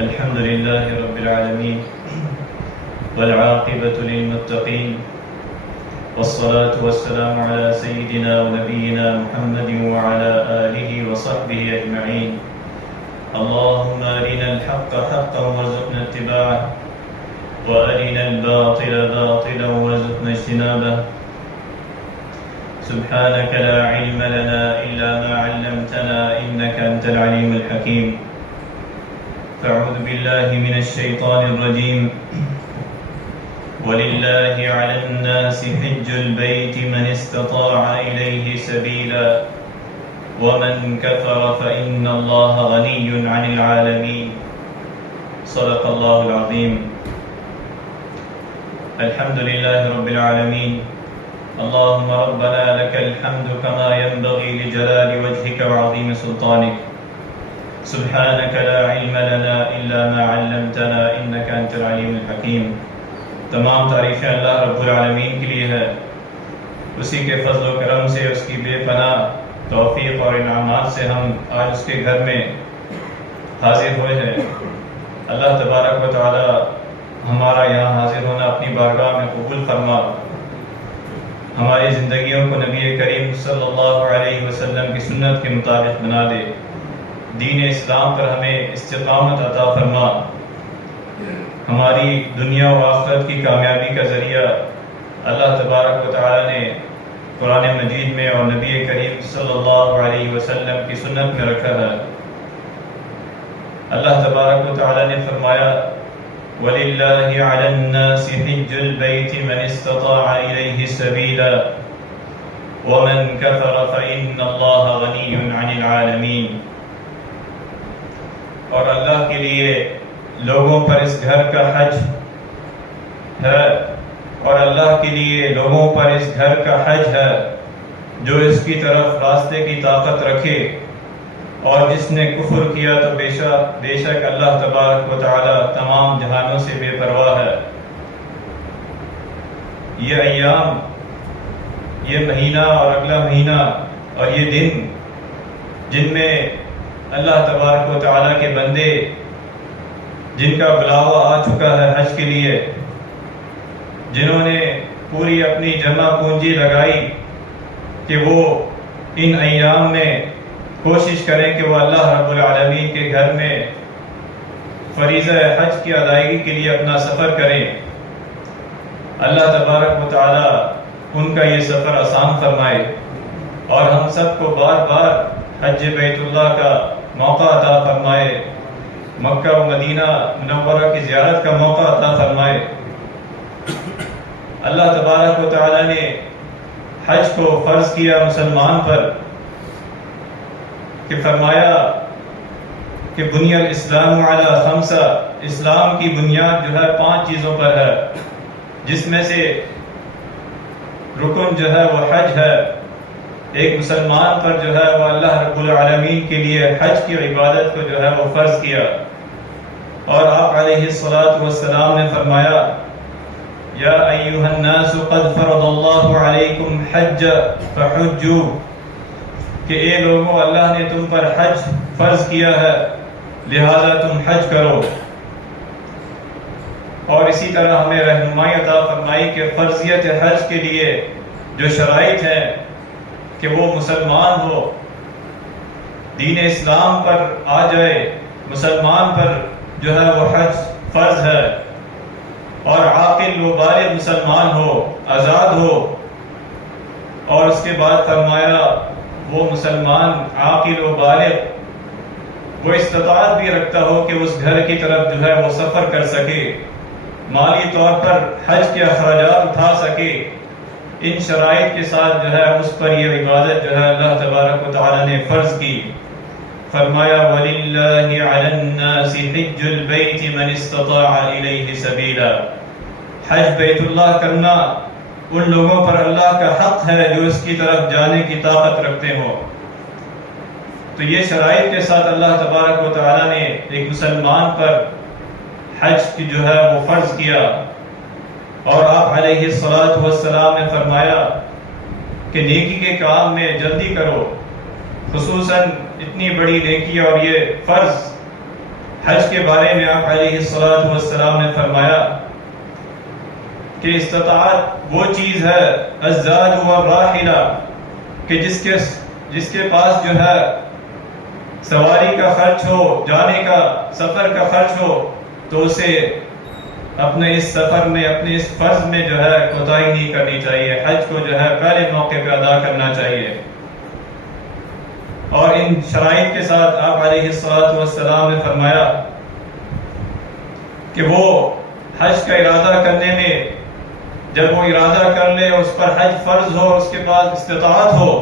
الحمد لله رب العالمين والعاقبة للمتقين والصلاة والسلام على سيدنا ونبينا محمد وعلى آله وصحبه أجمعين. اللهم أرنا الحق حقا وارزقنا اتباعه وأرنا الباطل باطلا وارزقنا اجتنابه. سبحانك لا علم لنا إلا ما علمتنا إنك أنت العليم الحكيم. فأعوذ بالله من الشيطان الرجيم. ولله على الناس حج البيت من استطاع إليه سبيلا ومن كفر فإن الله غني عن العالمين. صدق الله العظيم. الحمد لله رب العالمين. اللهم ربنا لك الحمد كما ينبغي لجلال وجهك وعظيم سلطانك. سبحانك لا علم لنا إلا ما علمتنا إنك أنت العليم الحكيم. تمام تعریفیں اللہ رب العالمین کے لیے ہے. اسی کے فضل و کرم سے، اس کی بے پناہ توفیق اور انعامات سے ہم آج اس کے گھر میں حاضر ہوئے ہیں. اللہ تبارک و تعالی ہمارا یہاں حاضر ہونا اپنی بارگاہ میں قبول فرما. ہماری زندگیوں کو نبی کریم صلی اللہ علیہ وسلم کی سنت کے مطابق بنا دے. دین اسلام پر ہمیں استقامت عطا فرما. ہماری دنیا و آخرت کی کامیابی کا ذریعہ اللہ تبارک و تعالی نے قرآن مجید میں اور نبی کریم صلی اللہ علیہ وسلم کی سنت میں رکھا ہے. اللہ تبارک و تعالی نے فرمایا وَلِلَّهِ عَلَى النَّاسِ حِجُّ الْبَيْتِ مَنِ اسْتَطَاعَ إِلَيْهِ سَبِيلًا وَمَنْ كَفَرَ فَإِنَّ اللَّهَ غَنِيٌّ عَنِ الْعَالَمِينَ. اور اللہ کے لیے لوگوں پر اس گھر کا حج ہے، اور اللہ کے لیے لوگوں پر اس گھر کا حج ہے جو اس کی طرف راستے کی طاقت رکھے، اور جس نے کفر کیا تو بے شک اللہ تبارک و تعالی تمام جہانوں سے بے پرواہ ہے. یہ ایام، یہ مہینہ اور اگلا مہینہ اور یہ دن جن میں اللہ تبارک و تعالی کے بندے جن کا بلاوا آ چکا ہے حج کے لیے، جنہوں نے پوری اپنی جمع پونجی لگائی کہ وہ ان ایام میں کوشش کریں کہ وہ اللہ رب العالمین کے گھر میں فریضہ حج کی ادائیگی کے لیے اپنا سفر کریں. اللہ تبارک و تعالی ان کا یہ سفر آسان فرمائے اور ہم سب کو بار بار حج بیت اللہ کا موقع عطا فرمائے، مکہ و مدینہ منورہ کی زیارت کا موقع عطا فرمائے. اللہ تبارک و تعالی نے حج کو فرض کیا مسلمان پر کہ فرمایا کہ بنی الاسلام علی خمسہ، اسلام کی بنیاد جو ہے 5 چیزوں پر ہے، جس میں سے رکن جو ہے وہ حج ہے. ایک مسلمان پر جو ہے وہ اللہ رب العالمین کے لیے حج کی عبادت کو جو ہے وہ فرض کیا. اور آپ علیہ الصلاۃ والسلام نے فرمایا یا ایھا الناس قد فرض اللہ علیکم حج فحجوا، کہ اے لوگوں اللہ نے تم پر حج فرض کیا ہے لہذا تم حج کرو. اور اسی طرح ہمیں رہنمائی عطا فرمائی کہ فرضیت حج کے لیے جو شرائط ہیں کہ وہ مسلمان ہو، دین اسلام پر آ جائے، مسلمان پر جو ہے وہ حج فرض ہے، اور عاقل و بالغ مسلمان ہو، آزاد ہو. اور اس کے بعد فرمایا وہ مسلمان عاقل و بالغ وہ استطاعت بھی رکھتا ہو کہ اس گھر کی طرف جو ہے وہ سفر کر سکے، مالی طور پر حج کے اخراجات اٹھا سکے. ان شرائط کے ساتھ جو ہے اس پر یہ عبادت جو ہے اللہ تبارک و تعالی نے فرض کی. فرمایا وَلِلَّهِ عَلَى النَّاسِ حِجُّ الْبَيْتِ مَنِ اسْتَطَاعَ إِلَيْهِ سَبِيلًا. حج بیت اللہ کرنا ان لوگوں پر اللہ کا حق ہے جو اس کی طرف جانے کی طاقت رکھتے ہوں. تو یہ شرائط کے ساتھ اللہ تبارک و تعالی نے ایک مسلمان پر حج کی جو ہے وہ فرض کیا. اور آپ علیہ الصلاۃ والسلام نے فرمایا کہ نیکی کے کام میں جلدی کرو، خصوصاً اتنی بڑی نیکی اور یہ فرض حج کے بارے میں آپ علیہ الصلوۃ والسلام نے فرمایا کہ استطاعت وہ چیز ہے الزاد والراحلہ کہ جس کے پاس جو ہے سواری کا خرچ ہو، جانے کا سفر کا خرچ ہو، تو اسے اپنے اس سفر میں، اپنے اس فرض میں جو ہے کوتاہی نہیں کرنی چاہیے، حج کو جو ہے پہلے موقع پہ ادا کرنا چاہیے۔ اور ان شرائط کے ساتھ آپ علیہ الصلوۃ والسلام نے فرمایا کہ وہ حج کا ارادہ کرنے میں، جب وہ ارادہ کر لے، اس پر حج فرض ہو، اس کے پاس استطاعت ہو،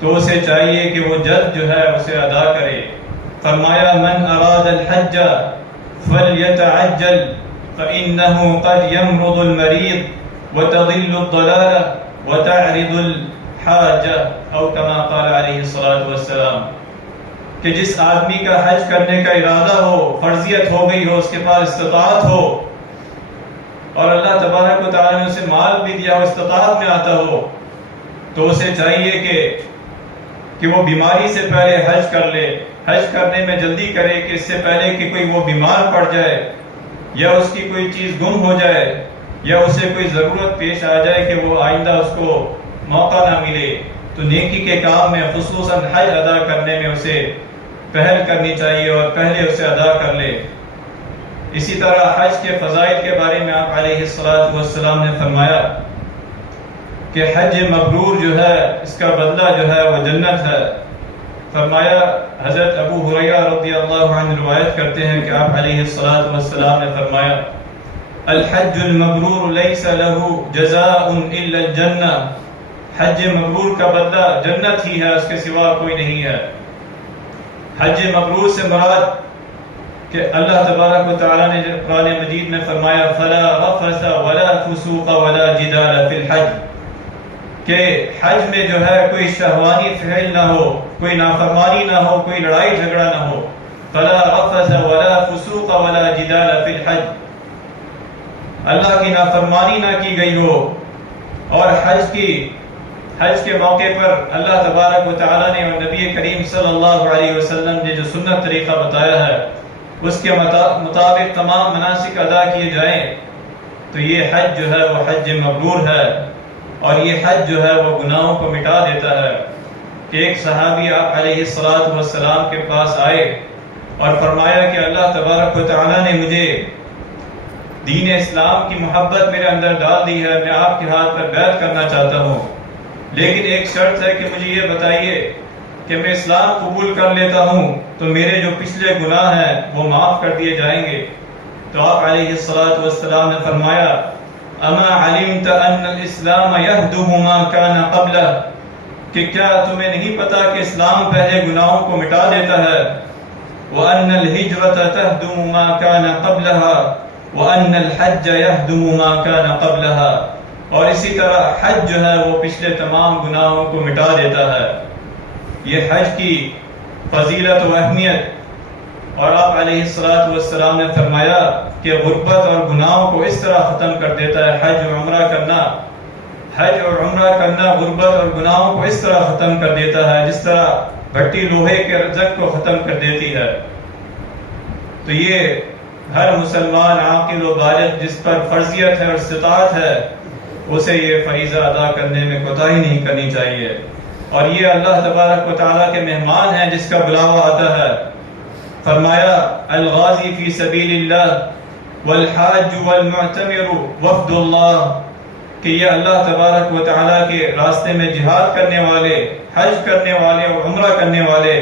تو اسے چاہیے کہ وہ جلد جو ہے اسے ادا کرے۔ فرمایا من اراد الحج فلیتعجل فإنه قد يمرض المريض وتضل الضلالة وتعرض الحاجة او كما قال علیہ الصلوۃ والسلام، کہ جس آدمی کا حج کرنے کا ارادہ ہو، فرضیت ہو گئی ہو، اس کے پاس استطاعت ہو، اور اللہ تبارک و تعالیٰ نے اسے مال بھی دیا ہو، استطاعت میں آتا ہو، تو اسے چاہیے کہ وہ بیماری سے پہلے حج کر لے، حج کرنے میں جلدی کرے کہ اس سے پہلے کہ کوئی وہ بیمار پڑ جائے، یا اس کی کوئی چیز گم ہو جائے، یا اسے کوئی ضرورت پیش آ جائے کہ وہ آئندہ اس کو موقع نہ ملے، تو نیکی کے کام میں خصوصاً حج ادا کرنے میں اسے پہل کرنی چاہیے اور پہلے اسے ادا کر لے۔ اسی طرح حج کے فضائل کے بارے میں آپ علیہ الصلوۃ والسلام نے فرمایا کہ حج مبرور جو ہے اس کا بدلہ جو ہے وہ جنت ہے۔ فرمایا، حضرت ابو ہریرہ رضی اللہ عنہ روایت کرتے ہیں کہ آپ علیہ الصلوۃ والسلام نے فرمایا الحج المبرور لیس له جزاء الا الجنہ، حج مبرور کا بدلہ جنت ہی ہے، اس کے سوا کوئی نہیں ہے۔ حج مبرور سے مراد کہ اللہ تبارک و تعالیٰ نے قرآن مجید میں فرمایا فلا رفث ولا فسوق ولا جدال فی الحج، کہ حج میں جو ہے کوئی شہوانی فعل نہ ہو، کوئی نافرمانی نہ ہو، کوئی لڑائی جھگڑا نہ ہو۔ فلا رفث ولا فسوق ولا جدال فی الحج، اللہ کی نافرمانی نہ کی گئی ہو، اور حج کے موقع پر اللہ تبارک و تعالیٰ نے اور نبی کریم صلی اللہ علیہ وسلم نے جو سنت طریقہ بتایا ہے اس کے مطابق تمام مناسک ادا کیے جائیں، تو یہ حج جو ہے وہ حج مبرور ہے، اور یہ حج جو ہے وہ گناہوں کو مٹا دیتا ہے۔ کہ ایک صحابی آپ علیہ الصلوۃ والسلام کے پاس آئے اور فرمایا کہ اللہ تبارک و تعالیٰ نے مجھے دین اسلام کی محبت میرے اندر ڈال دی ہے، میں آپ کے ہاتھ پر بیعت کرنا چاہتا ہوں، لیکن ایک شرط ہے کہ مجھے یہ بتائیے کہ میں اسلام قبول کر لیتا ہوں تو میرے جو پچھلے گناہ ہیں وہ معاف کر دیے جائیں گے؟ تو آپ علیہ الصلوۃ والسلام نے فرمایا اما علمت ان الاسلام یہدم ما کان قبلہ، کہ کیا تمہیں نہیں پتا کہ اسلام پہلے گناہوں کو مٹا دیتا ہے؟ وان الہجرۃ تہدم ما کان قبلها وان الحج یہدم ما کان قبلها، اور اسی طرح حج جو ہے وہ پچھلے تمام گناہوں کو مٹا دیتا ہے۔ یہ حج کی فضیلت و اہمیت، اور آپ علیہ الصلوۃ والسلام نے فرمایا کہ غربت اور گناہوں کو اس طرح ختم کر دیتا ہے حج اور عمرہ کرنا، حج اور عمرہ کرنا غربت اور گناہوں کو اس طرح ختم کر دیتا ہے جس طرح بھٹی لوہے کے رزق کو ختم کر دیتی ہے۔ تو یہ ہر مسلمان عاقل و بالغ جس پر فرضیت ہے اور استطاعت ہے اسے یہ فریضہ ادا کرنے میں کوتاہی نہیں کرنی چاہیے، اور یہ اللہ تبارک و تعالیٰ کے مہمان ہیں جس کا بلاوا آتا ہے۔ فرمایا الغازی فی سبیل اللہ والحاج والمعتمر وفد اللہ، کہ یہ اللہ تبارک و تعالیٰ کے راستے میں جہاد کرنے والے، حج کرنے والے اور عمرہ کرنے والے،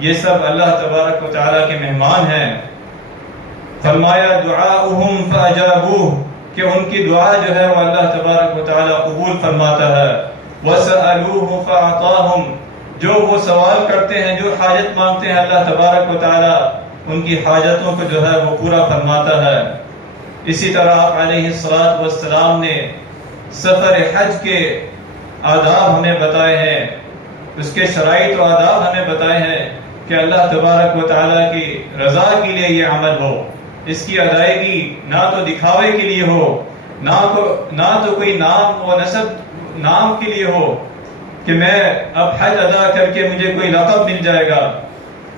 یہ سب اللہ تبارک و تعالیٰ کے مہمان ہیں۔ فرمایا دعاؤہم فاجابوہ، کہ ان کی دعا جو ہے وہ اللہ تبارک و تعالیٰ قبول فرماتا ہے۔ وسألوہ فأعطاہم، جو وہ سوال کرتے ہیں، جو حاجت مانگتے ہیں، اللہ تبارک و تعالیٰ ان کی حاجتوں کو جو ہے وہ پورا فرماتا ہے۔ اسی طرح آپ علیہ الصلوۃ والسلام نے سفر حج کے آداب ہمیں بتائے ہیں، اس کے شرائط و آداب ہمیں بتائے ہیں کہ اللہ تبارک و تعالیٰ کی رضا کے لیے یہ عمل ہو، اس کی ادائیگی نہ تو دکھاوے کے لیے ہو، نہ تو کوئی نام و نسب نام کے لیے ہو کہ میں اب حج ادا کر کے مجھے کوئی لقب مل جائے گا،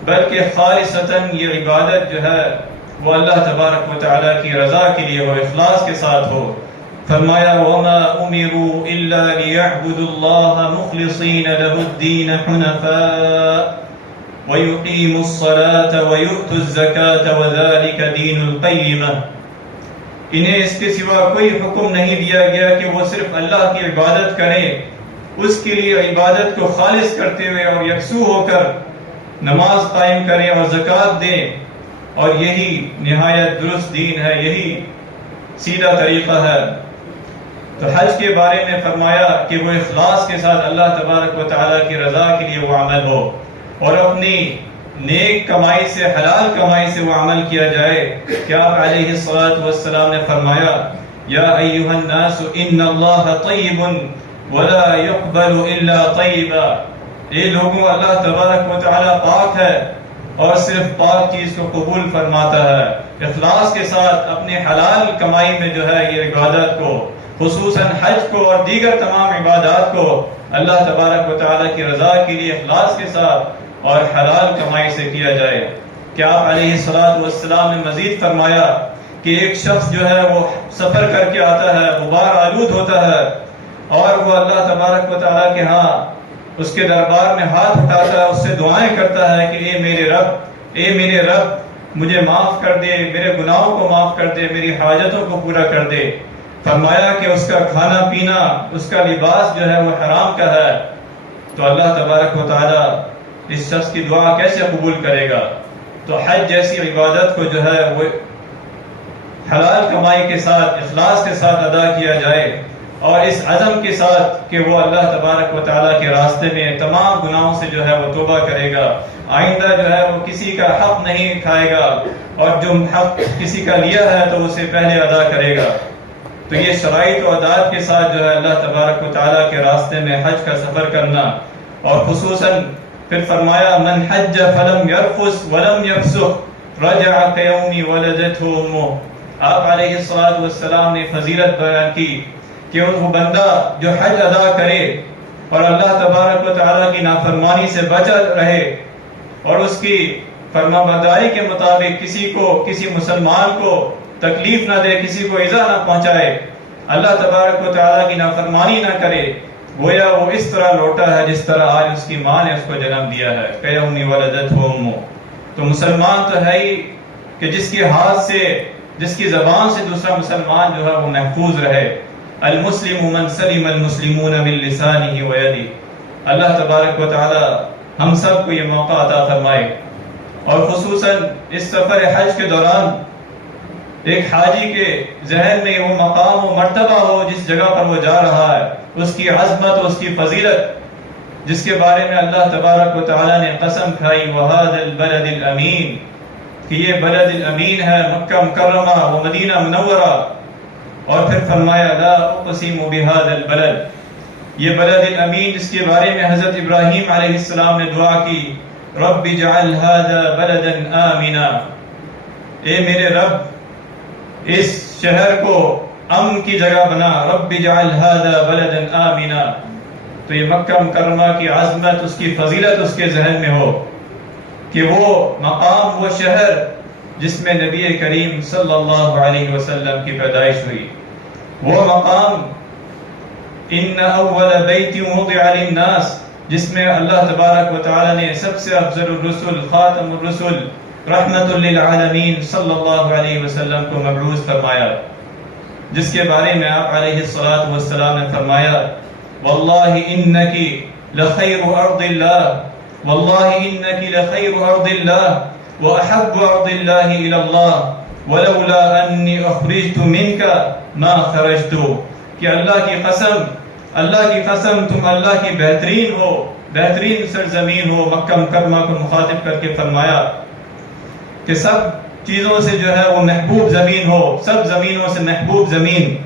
بلکہ خالصتاً یہ عبادت جو ہے وہ اللہ تبارک و تعالیٰ کی رضا کے لیے ہو، اخلاص کے ساتھ ہو۔ فرمایا وَمَا أُمِرُوا إِلَّا لِيَعْبُدُوا اللَّهَ مُخْلِصِينَ لَهُ الدِّينَ حُنَفَاءَ وَيُقِيمُوا الصَّلَاةَ وَيُؤْتُوا الزَّكَاةَ وَذَلِكَ دِينُ الْقَيِّمَةِ۔ انہیں اس کے سوا کوئی حکم نہیں دیا گیا کہ وہ صرف اللہ کی عبادت کریں، اس کے لیے عبادت کو خالص کرتے ہوئے اور یکسو ہو کر نماز قائم کریں اور زکوٰۃ دیں، اور یہی نہایت درست دین ہے، یہی سیدھا طریقہ ہے۔ تو حج کے بارے میں فرمایا کہ وہ اخلاص کے ساتھ اللہ تبارک و تعالیٰ کی رضا کے لیے وہ عمل ہو، اور اپنی نیک کمائی سے، حلال کمائی سے وہ عمل کیا جائے کہ آپ علیہ الصلاۃ والسلام نے فرمایا یا ایھا الناس ان اللہ طیب ولا يقبل الا طیبا، اے لوگوں اللہ تبارک و تعالیٰ پاک ہے اور صرف پاک چیز کو قبول فرماتا ہے۔ اخلاص کے ساتھ اپنے حلال کمائی میں جو ہے یہ عبادت کو، خصوصاً حج کو اور دیگر تمام عبادات کو اللہ تبارک و تعالیٰ کی رضا کے لیے اخلاص کے ساتھ اور حلال کمائی سے کیا جائے۔ کہ آپ علیہ الصلوۃ والسلام نے مزید فرمایا کہ ایک شخص جو ہے وہ سفر کر کے آتا ہے، غبار آلود ہوتا ہے، اور وہ اللہ تبارک و تعالیٰ کے ہاں اس کے دربار میں ہاتھ اٹھاتا ہے، اس سے دعائیں کرتا ہے کہ اے میرے رب مجھے معاف کر دے، میرے گناہوں کو معاف کر دے، میری حاجتوں کو پورا کر دے۔ فرمایا کہ اس کا کھانا پینا، اس کا لباس جو ہے وہ حرام کا ہے، تو اللہ تبارک و تعالیٰ اس شخص کی دعا کیسے قبول کرے گا؟ تو حج جیسی عبادت کو جو ہے وہ حلال کمائی کے ساتھ، اخلاص کے ساتھ ادا کیا جائے، اور اس عزم کے ساتھ کہ وہ اللہ تبارک و تعالیٰ کے راستے میں تمام گناہوں سے جو ہے وہ توبہ کرے گا، آئندہ جو ہے وہ کسی کا حق نہیں کھائے گا، اور جو حق کسی کا لیا ہے تو اسے پہلے ادا کرے گا۔ تو یہ شرائط و عادات کے ساتھ جو ہے اللہ تبارک و تعالیٰ کے راستے میں حج کا سفر کرنا، اور خصوصاً پھر فرمایا من حج فلم یرفث ولم یفسق رجع کیوم ولدتہ امہ۔ آپ علیہ الصلوۃ والسلام نے فضیلت بیان کی کہ وہ بندہ جو حج ادا کرے اور اللہ تبارک و تعالیٰ کی نافرمانی سے بچا رہے، اور اس کی فرمانبرداری کے مطابق کسی مسلمان کو تکلیف نہ دے، کسی کو ایذا نہ پہنچائے، اللہ تبارک و تعالیٰ کی نافرمانی نہ کرے، گویا وہ اس طرح لوٹا ہے جس طرح آج اس کی ماں نے اس کو جنم دیا ہے، کیوم ولدتہ امہ۔ تو مسلمان تو ہے ہی کہ جس کے ہاتھ سے، جس کی زبان سے دوسرا مسلمان جو ہے وہ محفوظ رہے۔ المسلم من سلم المسلمون من لسانہ ویدہ۔ اللہ تبارک و تعالی ہم سب کو یہ موقع عطا فرمائے، اور خصوصاً اس سفر حج کے دوران ایک حاجی کے ذہن میں وہ مقام و مرتبہ ہو جس جگہ پر وہ جا رہا ہے، اس کی عظمت، اس کی فضیلت، جس کے بارے میں اللہ تبارک و تعالی نے قسم کھائی وَهَذَا الْبَلَدِ الْأَمِينَ، کہ یہ بلد الامین ہے، مکہ مکرمہ و مدینہ منورہ۔ اور پھر فرمایا لا اقسم بهذا البلد، یہ بلد الامین جس کے بارے میں حضرت ابراہیم علیہ السلام نے دعا کی رب اجعل هذا بلدا آمنا، اے میرے رب اس شہر کو امن کی جگہ بنا، رب اجعل هذا بلدا آمنا۔ تو یہ مکہ مکرمہ کی عظمت، اس کی فضیلت اس کے ذہن میں ہو کہ وہ مقام، وہ شہر جس میں نبی کریم صلی اللہ علیہ وسلم کی پیدائش ہوئی، وہ مقام ان اول بیت وضع للناس جس میں اللہ تبارک و تعالی نے سب سے افضل الرسل، خاتم الرسل، رحمت للعالمین صلی اللہ علیہ وسلم کو مبعوث فرمایا، جس کے بارے میں آپ علیہ الصلوۃ والسلام نے فرمایا واللہ انکی لخیر ارض اللہ، واللہ انکی لخیر ارض اللہ واحب ارض اللہ الی اللہ ولولا انی اخرجت منک ما خرجت، کہ اللہ کی قسم تم اللہ کی بہترین ہو، بہترین سرزمین ہو۔ مکہ مکرمہ کو مخاطب کر کے فرمایا کہ سب چیزوں سے جو ہے وہ محبوب زمین ہو، سب زمینوں سے محبوب زمین۔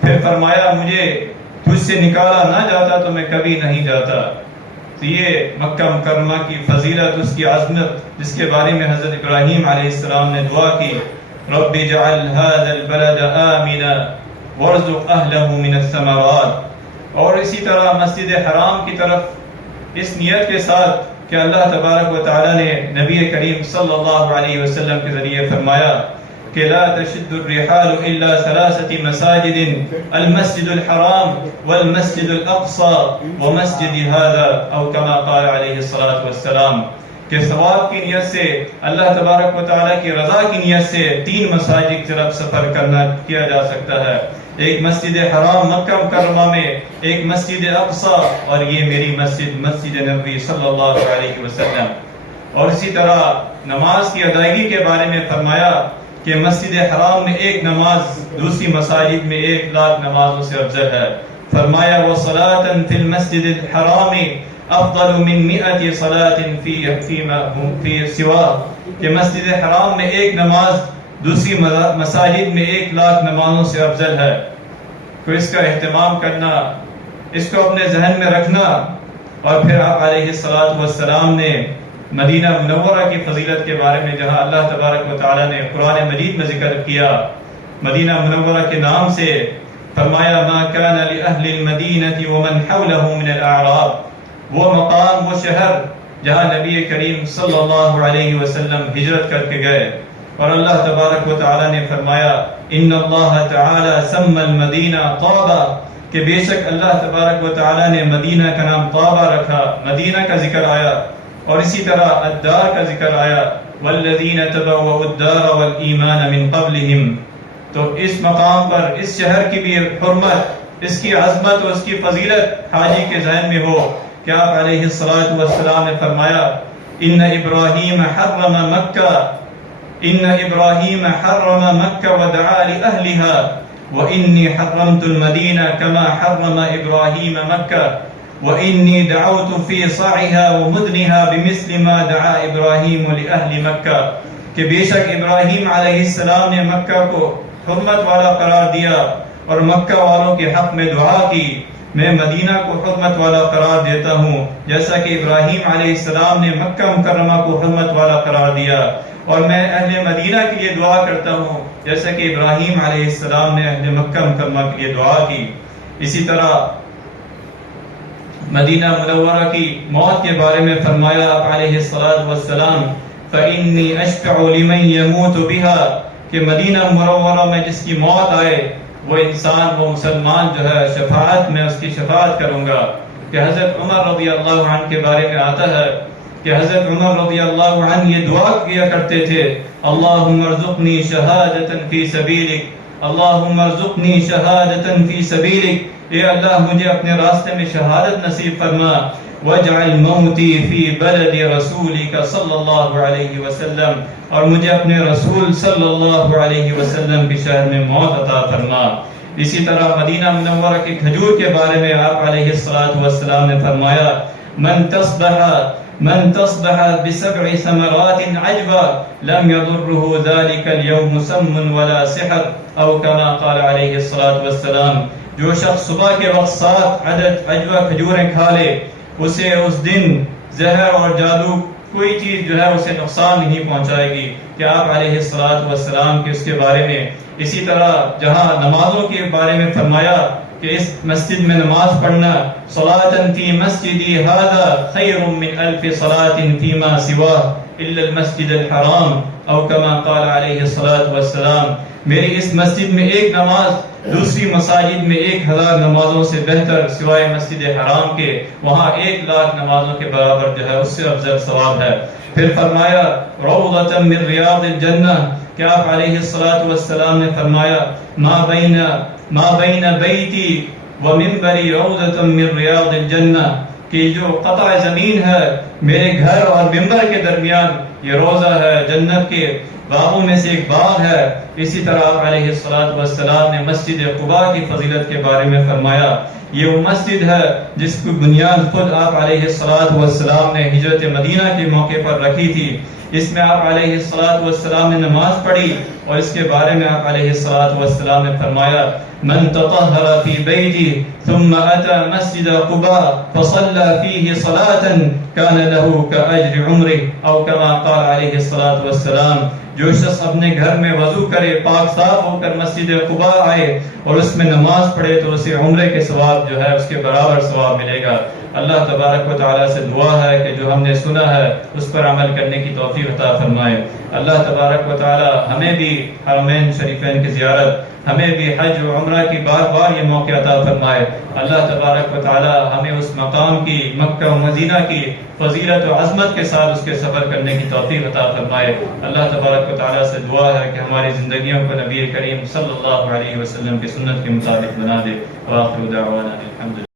پھر فرمایا مجھے تجھ سے نکالا نہ جاتا تو میں کبھی نہیں جاتا۔ تو یہ مکہ مکرمہ کی فضیلت، اس کی عظمت، جس کے بارے میں حضرت ابراہیم علیہ السلام نے دعا کی رب اجعل هذا البلد آمنا وارزق اہلہ من الثمرات۔ اور اسی طرح مسجد حرام کی طرف اس نیت کے ساتھ کہ اللہ تبارک و تعالیٰ نے نبی کریم صلی اللہ علیہ وسلم کے ذریعے فرمایا کہ لا تشد الرحال الا ثلاثه مساجد المسجد الحرام والمسجد الاقصى ومسجد هذا او كما قال علیہ الصلوۃ والسلام، کہ ثواب کی نیت سے، اللہ تبارک و تعالیٰ کی رضا کی نیت سے 3 مساجد کی طرف سفر کیا جا سکتا ہے، ایک مسجد حرام مکہ مکرمہ میں، ایک مسجد اقصی، اور یہ میری مسجد نبوی صلی اللہ علیہ وسلم۔ اور اسی طرح نماز کی ادائیگی کے بارے میں فرمایا کہ مسجد حرام میں ایک نماز دوسری مساجد میں 1,00,000 نمازوں سے افضل ہے۔ فرمایا وَصَلَاةً فِي الْمَسْجِدِ الْحَرَامِ افضل من 100 صلاة فی سوا، کہ مسجد حرام میں ایک نماز دوسری مساجد میں 1,00,000 نمازوں سے افضل ہے۔ تو اس کا اہتمام کرنا، اس کو اپنے ذہن میں رکھنا، اور پھر آپ علیہ الصلوۃ والسلام نے مدینہ منورہ کی فضیلت کے بارے میں، جہاں اللہ تبارک و تعالیٰ نے قرآن مجید میں ذکر کیا مدینہ منورہ کے نام سے، فرمایا ما كان لأهل المدینة ومن حولهم من الأعراب، وہ مقام، وہ شہر جہاں نبی کریم صلی اللہ علیہ وسلم ہجرت کر کے گئے، اور اللہ تبارک و تعالیٰ نے فرمایا ان اللہ تعالی سمى المدینہ طابا، کہ بے شک اللہ تبارک و تعالیٰ نے مدینہ کا نام طابا رکھا، مدینہ کا ذکر آیا، اور اسی طرح الدار کا ذکر آیا والذین تبوؤوا الدار والایمان من قبلہم۔ تو اس مقام پر اس شہر کی بھی حرمت، اس کی عظمت اور اس کی فضیلت حاجی کے ذہن میں ہو کہ آپ علیہ الصلوۃ والسلام نے فرمایا ان ابراہیم حرم مکہ، ان ابراہیم حرم مکہ ودعا لأہلها وانی حرمت المدینہ کما حرم ابراہیم مکہ وانی دعوت فی صاعها ومدنها بمثل ما دعا ابراہیم لأہل مکہ، کہ بے شک ابراہیم علیہ السلام نے مکہ کو حرمت والا قرار دیا اور مکہ والوں کے حق میں دعا کی، میں مدینہ کو حرمت والا قرار دیتا ہوں جیسا کہ ابراہیم علیہ السلام نے مکہ مکرمہ کو حرمت والا قرار دیا، اور میں اہل مدینہ کے لیے دعا کرتا ہوں جیسا کہ ابراہیم علیہ السلام نے اہل مکہ مکرمہ کے لیے دعا کی۔ اسی طرح مدینہ منورہ کی موت کے بارے میں فرمایا آپ علیہ الصلوۃ والسلام فإنی اشفع لمن يموت بها، کہ مدینہ منورہ میں جس کی موت آئے وہ انسان، وہ مسلمان جو ہے، شفاعت میں اس کی شفاعت کروں گا۔ کہ حضرت عمر رضی اللہ عنہ کے بارے میں آتا ہے کہ حضرت عمر رضی اللہ عنہ یہ دعا کیا کرتے تھے اللہم ارزقنی شہادتا فی سبیلک، اللہم ارزقنی شہادتا فی سبیلک، اے اللہ مجھے اپنے راستے میں شہادت نصیب فرما، واجعل موتی فی بلد رسولک صلی اللہ علیہ وسلم، اور مجھے اپنے رسول صلی اللہ علیہ وسلم کے شہر میں موت عطا فرما۔ اسی طرح مدینہ منورہ کے کھجور کے بارے میں آپ علیہ الصلوۃ والسلام نے فرمایا من تصبح بسبع ثمرات عجبا لم يضره ذلك اليوم سم ولا سحر او كما قال علیہ الصلوۃ والسلام، جو شخص صبح کے وقت 7 عدد عجوہ کھجوریں کھا لے، اسے اس دن زہر اور جادو کوئی چیز جو ہے اسے نقصان نہیں پہنچائے گی، کہ آپ علیہ الصلوۃ والسلام کے اس کے بارے میں۔ اسی طرح جہاں نمازوں کے بارے میں فرمایا کہ اس مسجد میں نماز پڑھنا صلاۃ فی مسجدی ھذا خیر من 1000 صلاۃ فیما سواہ الا المسجد الحرام او کما قال علیہ الصلوۃ والسلام، میری اس مسجد میں ایک نماز دوسری مساجد میں 1000 نمازوں سے بہتر سوائے مسجد حرام کے، وہاں 1,00,000 نمازوں کے برابر جو ہے اس سے افضل ثواب ہے۔ پھر فرمایا روضۃ من ریاض الجنہ، کہ آپ علیہ الصلوۃ والسلام نے فرمایا ما بین بیتی و منبری روضۃ من ریاض الجنہ، کہ جو قطع زمین ہے میرے گھر اور منبر کے درمیان یہ روضہ ہے، جنت کے باغوں میں سے ایک باغ ہے۔ اسی طرح آپ علیہ الصلوۃ والسلام نے مسجد قباء کی فضیلت کے بارے میں فرمایا یہ وہ مسجد ہے جس کی بنیاد خود آپ علیہ الصلوۃ والسلام نے ہجرت مدینہ کے موقع پر رکھی تھی۔ اس میں آپ علیہ الصلوۃ والسلام نے نماز پڑھی، اور اس کے بارے میں آپ علیہ الصلوۃ والسلام نے فرمایا من تطہر فی بیتی ثم اتى مسجد قباء فصلى فيه صلاة كان له كأجر عمره او كما قال علیہ الصلوۃ والسلام، جو شخص اپنے گھر میں وضو کرے، پاک صاف ہو کر مسجد قباء آئے اور اس میں نماز پڑھے تو اسے عمرے کے ثواب جو ہے اس کے برابر ثواب ملے گا۔ اللہ تبارک و تعالیٰ سے دعا ہے کہ جو ہم نے سنا ہے اس پر عمل کرنے کی توفیق عطا فرمائے. اللہ تبارک و تعالیٰ ہمیں بھی حرمین شریفین کی زیارت، ہمیں بھی حج و عمرہ کی بار بار یہ موقع عطا فرمائے. اللہ تبارک و تعالیٰ ہمیں اس مقام کی، مکہ و مدینہ کی فضیلت و عظمت کے ساتھ اس کے سفر کرنے کی توفیق عطا فرمائے. اللہ تبارک و تعالیٰ سے دعا ہے کہ ہماری زندگیوں کو نبی کریم صلی اللہ علیہ وسلم کی سنت کے مطابق بنا دے. وآخر دعوانا الحمد للہ.